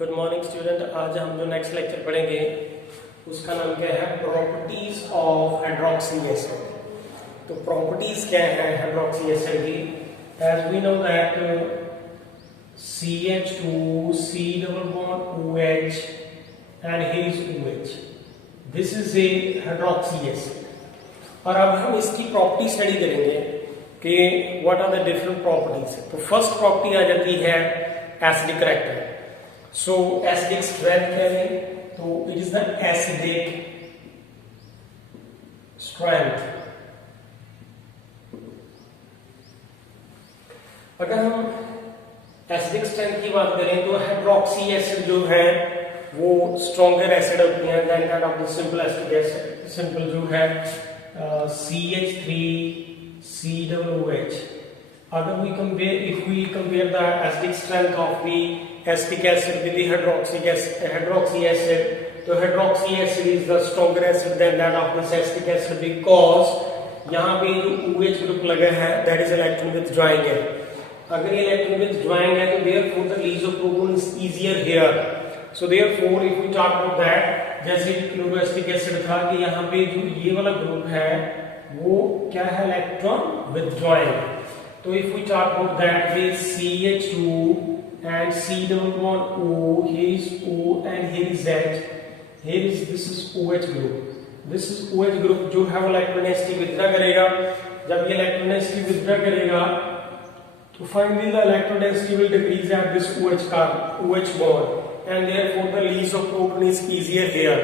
Good morning student. आज हम जो नेक्स्ट लेक्चर पढ़ेंगे उसका नाम क्या है, प्रॉपर्टीज ऑफ हाइड्रोक्सी एसिड। तो प्रॉपर्टीज क्या है हाइड्रोक्सी एसिड की? As we know that CH2 C double bond OH and here is OH. This is a hydroxy acid. और अब हम इसकी प्रॉपर्टी स्टडी करेंगे कि what are the different properties. तो फर्स्ट प्रॉपर्टी आ जाती है acidic character. So acidic strength कहेंगे तो it is the acidic strength. अगर हम एसिडिक स्ट्रेंथ की बात करें तो हाइड्रोक्सी एसिड जो है वो स्ट्रॉन्गर एसिड होती है then that of the simple acidic acid. Simple जो है CH3COOH। अगर we compare, if we compare the acidic strength of the acetic acid with the hydroxy acid, तो hydroxy acid is the stronger acid than that of this acetic acid because यहाँ पे जो OH group लगा है that is electron withdrawing है। अगर ये electron withdrawing है तो therefore the release of proton is easier here. So therefore if we talk about that, जैसे क्लोरोएसिटिक एसिड था कि यहाँ पे जो ये वाला ग्रुप है वो क्या है, इलेक्ट्रॉन विथड्रॉइंग। तो if we talk about that with CH2 and C double bond O, here is O and here is H, here is this is OH group, this is OH group जो है वो इलेक्ट्रोनेसिटी withdraw करेगा। जब ये इलेक्ट्रोनेसिटी withdraw करेगा तो finally the electron density will decrease at this OH bond and therefore the release of proton is easier here.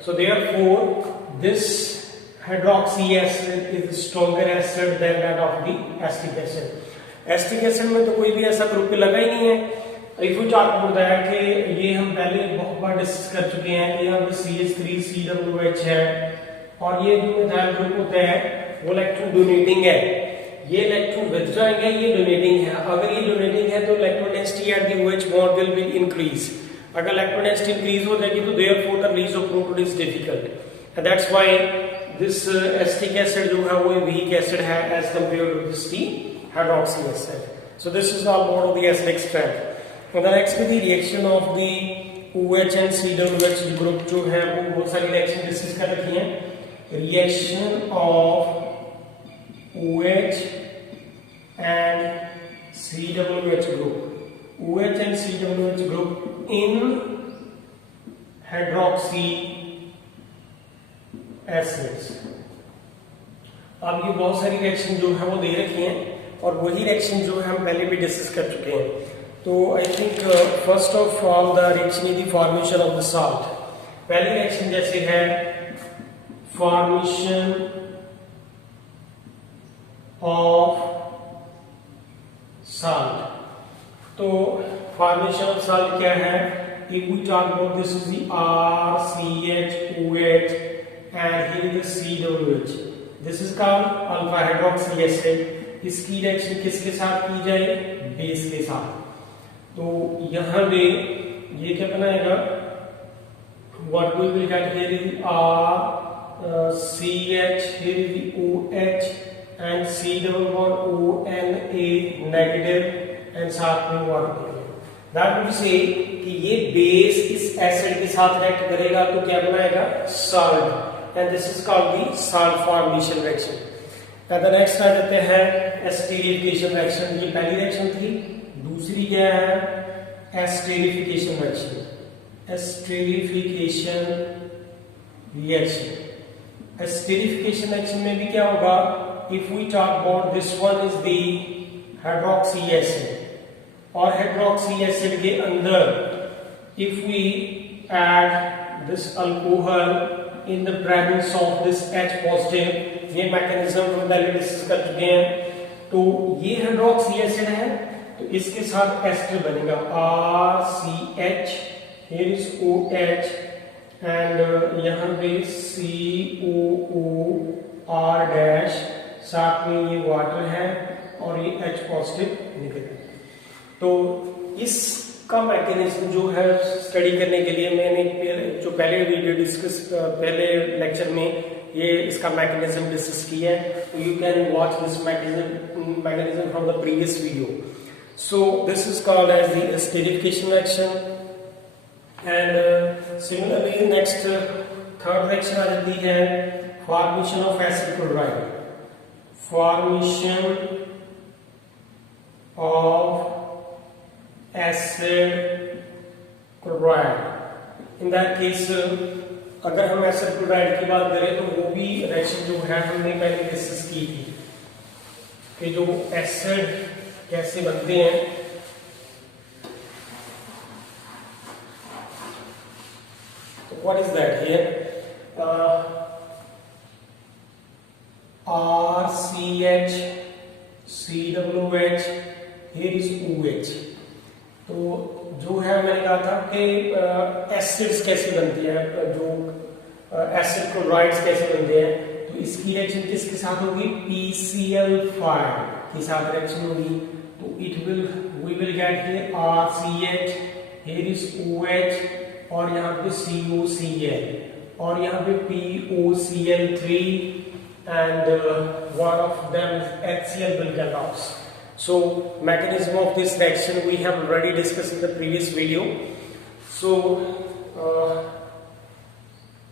So therefore this hydroxy acid is stronger acid than that of the acetic acid. Acetic acid में तो कोई भी ऐसा group लगा ही नहीं है। If we talk about that कि ये हम पहले बहुत बार डिस्कस कर चुके हैं कि यहाँ पे CH3COOH है और ये जो मिथाइल ग्रुप होता है वो इलेक्ट्रॉन डोनेटिंग है, ये इलेक्ट्रॉन विथड्रॉइंग है, ये डोनेटिंग है। अगर ये डोनेटिंग है तो electron density at the OH bond will be increase. अगर इलेक्ट्रोडेंसिटी इंक्रीज हो जाएगी तो therefore the release of proton is difficult and that's why this acetic acid जो है वो वीक एसिड है as compared to this the hydroxy acid. So this is all about the acidic strength. The next with the reaction of the OH and COOH group जो है वो बहुत सारी reaction discuss कर रखी हैं। Reaction of OH and COOH group, OH and COOH group in hydroxy acids। अब ये बहुत सारी रिएक्शन जो है वो दे रखी हैं और वही रिएक्शन जो है हम पहले भी डिस्कस कर चुके हैं। तो I think first of all the reaction is the formation of the salt. पहली रिएक्शन जैसे है फॉर्मेशन ऑफ सॉल्ट। तो फॉर्मेशन ऑफ सॉल्ट क्या है? If we talk about this is the RCHOH and here is COOH, this is called alpha hydroxy acid. इसकी reaction किसके साथ की जाए? बेस के साथ। तो यहां पे ये क्या बनाएगा, what we will get here is CH, here is the OH and C double bond ONA negative and साथ में वाटर। दैट विल से कि ये बेस इस एसिड के साथ रिएक्ट करेगा तो क्या बनाएगा? Salt. And this is called the salt formation reaction. And the next आ जाते हैं एस्टेरिफिकेशन रिएक्शन। ये पहली रिएक्शन थी। दूसरी क्या है? Esterification reaction. Esterification reaction, esterification reaction में भी क्या होगा? If we talk about this one is the hydroxy acid और हाइड्रोक्सी एसिड के अंदर if we add this alcohol in the presence of this H positive, ये मैकेनिज्म हम पहले डिस्कस कर चुके हैं। तो ये हाइड्रोक्सी एसिड है तो इसके साथ एस्टर बनेगा RCH, here is OH and यहाँ पे COOR डैश, साथ में ये वाटर है और ये H पॉजिटिव निकलेगा। तो इसका मैकेनिज्म जो है स्टडी करने के लिए मैंने जो पहले वीडियो डिस्कस पहले लेक्चर में ये इसका मैकेनिज्म डिस्कस किया है। You can watch this mechanism from the previous video. So this is called as the esterification reaction and similarly next third reaction आ जाती है formation of acid chloride, formation of acid chloride. In that case अगर हम acid chloride की बात करें तो वो भी रिएक्शन जो है हमने पहले डिस्कस की थी कि जो एसिड कैसे बनते हैं। तो what is that here, RCH COOH, here is OH। तो जो है मैंने कहा था कि एसिड्स कैसे बनती है, जो एसिड क्लोराइड्स कैसे बनते हैं, तो इसकी रिएक्शन किसके साथ होगी, PCl5 के साथ रिएक्शन होगी। तो we will get here RCH, here is OH और यहाँ पे COCl और यहाँ पे POCl3 and one of them HCl will get lost. So mechanism of this reaction we have already discussed in the previous video. So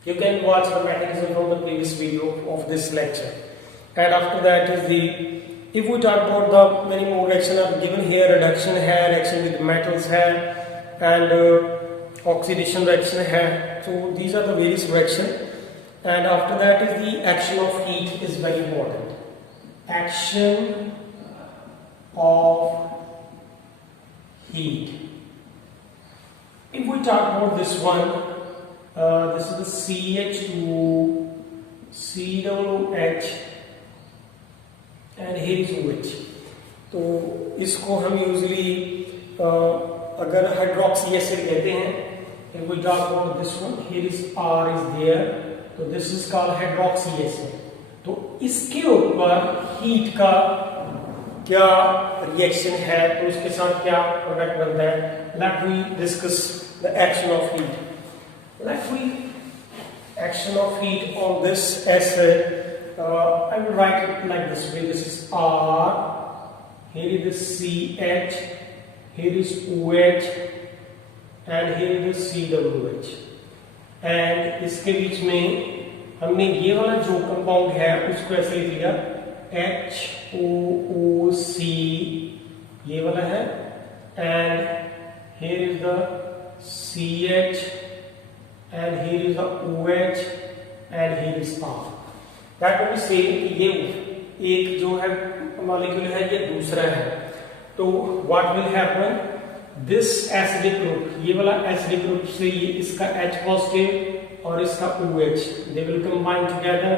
you can watch the mechanism from the previous video of this lecture. And after that is the, if we talk about the many more reaction are given here, reduction है, reaction with metals है, and oxidation reaction है. So these are the various reaction. And after that is the action of heat is very important. Action of heat. If we talk about this one, this is the CH2 COOH and here is OH. तो इसको हम usually अगर hydroxy acid कहते हैं, if we talk about this one, here is R is there, तो this is called hydroxy acid. तो इसके ऊपर हीट का क्या रिएक्शन है, तो उसके साथ क्या प्रोडक्ट बनता है। Let we discuss the action of heat. Let we action of heat on this acid, I will write it like this way. This is R, here is the CH, here is OH and here is the COOH। and इसके बीच में हमने ये वाला जो compound है उसको ऐसे लिख लिया HOOC, ये वाला है, and here is the CH and here is the OH and here is R। That will say कि ये एक जो है मॉलिक्यूल है ये दूसरा है। तो what will happen, this acidic group, ये वाला acidic group से ये इसका H positive और इसका OH they will combine together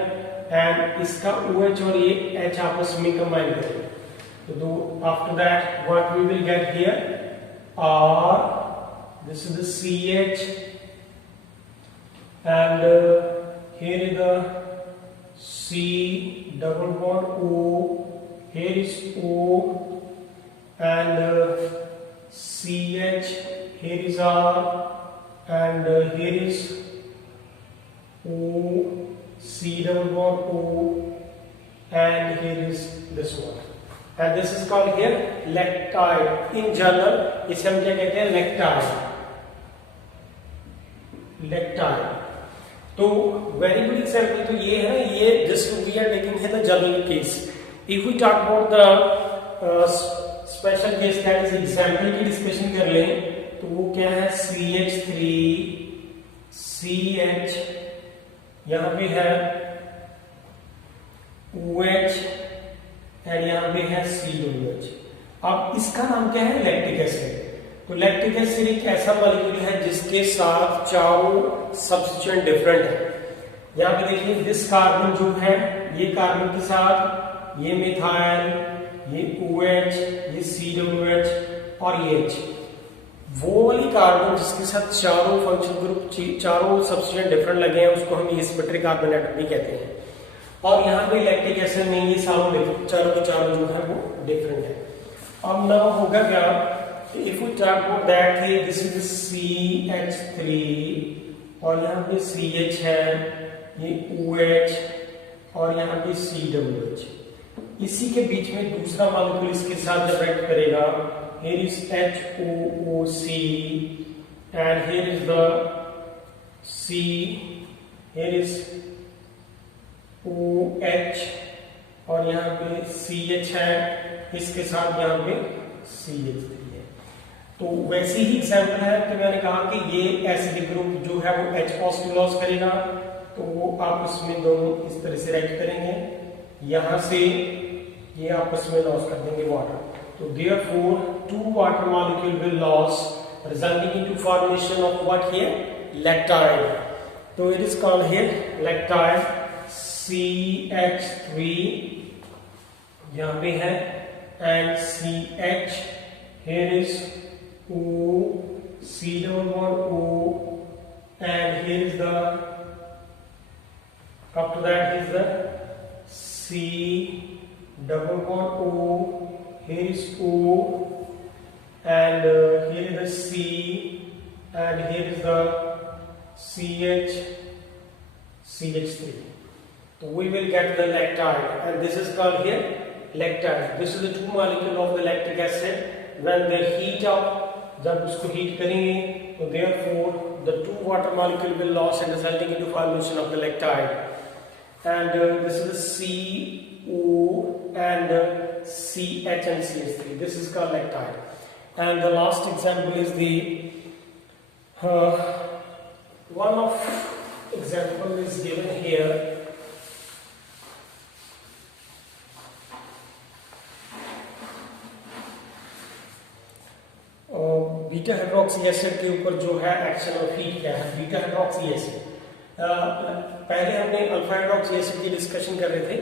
and इसका OH और ये H आपस में combine करेंगे। तो after that what we will get here, R, this is the CH and here is the C double bond O, here is O and CH, here is R and here is O, C double bond O and here is this one, and this is called here lactide। in general इसे हम क्या कहते हैं, lactide। तो very good example तो ये है, ये जस्ट वी आर टेकिंग है the general case. If we talk about the special case that is example की डिस्कशन कर लें तो वो क्या है, CH3 CH, यहाँ पे है OH एंड यहाँ पे है COOH। अब इसका नाम क्या है, लैक्टिक एसिड। तो लैक्टिक एसिड एक ऐसा मॉलिक्यूल है जिसके साथ चारों सब्स्टिट्यूएंट डिफरेंट है। यहाँ पे देखिए दिस कार्बन जो है ये कार्बन के साथ ये मिथाइल, ये OH, ये COOH और ये H। वो वाली कार्बन जिसके साथ चारों फंक्शन ग्रुप चारों सब्स्टिट्यूएंट डिफरेंट लगे हैं उसको हम एसिमेट्रिक कार्बन एटम भी कहते हैं। और यहाँ पे लैक्टिक एसिड में ये चारों के चारों जो है वो डिफरेंट है। अब ना होगा क्या, if we talk about that, this is CH3 और यहाँ पे CH है, ये OH और यहाँ पे COOH। इसी के बीच में दूसरा मॉलिक्यूल इसके साथ जब रिएक्ट करेगा, here is HOOC and here is the C, here is OH और यहाँ पे CH है, इसके साथ यहाँ पे CH3 है। तो वैसे ही एग्जाम्पल है कि मैंने कहा कि ये एसिडिक ग्रुप जो है वो H पॉजिटिव लॉस करेगा, तो वो आप इसमें दोनों इस तरह से राइट करेंगे, यहाँ से ये आपस में लॉस कर देंगे वाटर। तो therefore two water molecule will loss resulting into formation of what here, lactide. So it is called here lactide CH3 यहाँ पे है and CH, here is O, C double bond O, and here is the, after that is the C double bond O, here is O, and here is the C, and here is the CH, CH3. So we will get the lactide, and this is called here lactide. This is the two molecule of the lactic acid. When they heat up, जब उसको heat करेंगे तो therefore the two water molecule will loss and resulting into formation of the lactide. And this is the CO and CH and CH3. This is called lactide. And the last example is the one of example is given here. Beta hydroxy acid के ऊपर जो है action of heat क्या है, beta hydroxy acid. पहले हमने alpha hydroxy acid की discussion कर रहे थे।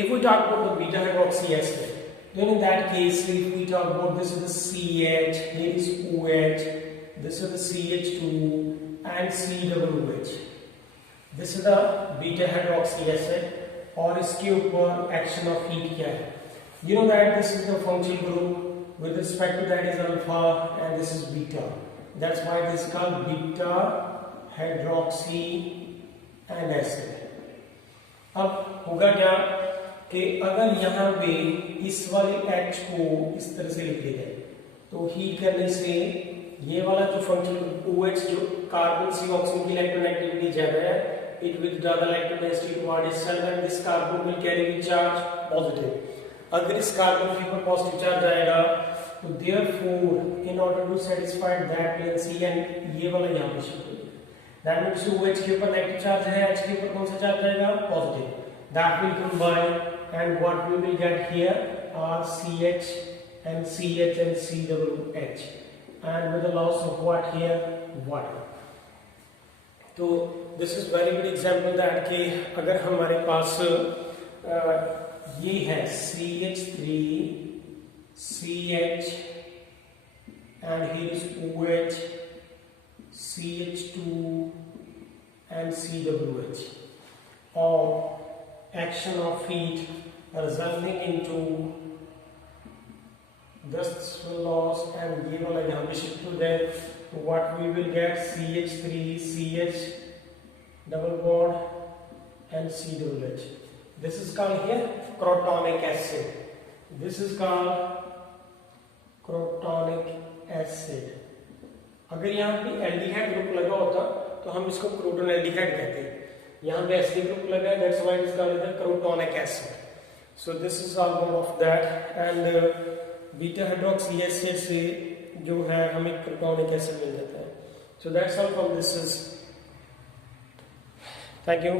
If we talk about the beta hydroxy acid, then in that case if we talk about this is the CH, here is OH, this is the CH2 and COOH, this is the beta hydroxy acid और इसके ऊपर action of heat क्या है। You know that this is the functional group, with respect to that is alpha and this is beta, that's why this is called beta hydroxy and acid। अब होगा क्या कि अगर यहाँ पे इस वाले H को इस तरह से लिख दिया जाए तो हीट करने से ये वाला जो फंक्शन OH जो कार्बन से ऑक्सीजन की इलेक्ट्रोनेगेटिविटी ज्यादा है, it withdraw the electronegativity toward itself and this carbon will carry the charge positive। अगर इस कार्बन के ऊपर पॉजिटिव चार्ज आएगा तो therefore in order to satisfy that valency and ये वाला यहाँ पे शिफ्ट हो जाएगा, that means OH के ऊपर नेगेटिव चार्ज है, H के ऊपर कौन सा चार्ज आएगा, positive, that will combine and what we will get here are CH and CH and COOH and with the loss of what here, water। तो this is very good example that कि अगर हमारे पास ये है CH3 CH and here is OH CH2 and COOH, or action of heat resulting into this loss and ये वाला यहाँ पे शिफ्ट हो जाए, what we will get CH3 CH double bond and COOH। This is called here crotonic acid, this is called crotonic acid। अगर यहाँ पे aldehyde group लगा होता तो हम इसको क्रोटोन एल्डिहाइड कहते हैं, यहाँ पे एसिडिक ग्रुप लगा है, that's why it is called the crotonic acid। So this is all about of that and beta hydroxy acid से जो है हमें क्रोटोनिक एसिड मिल जाता है। So that's all from this is, thank you।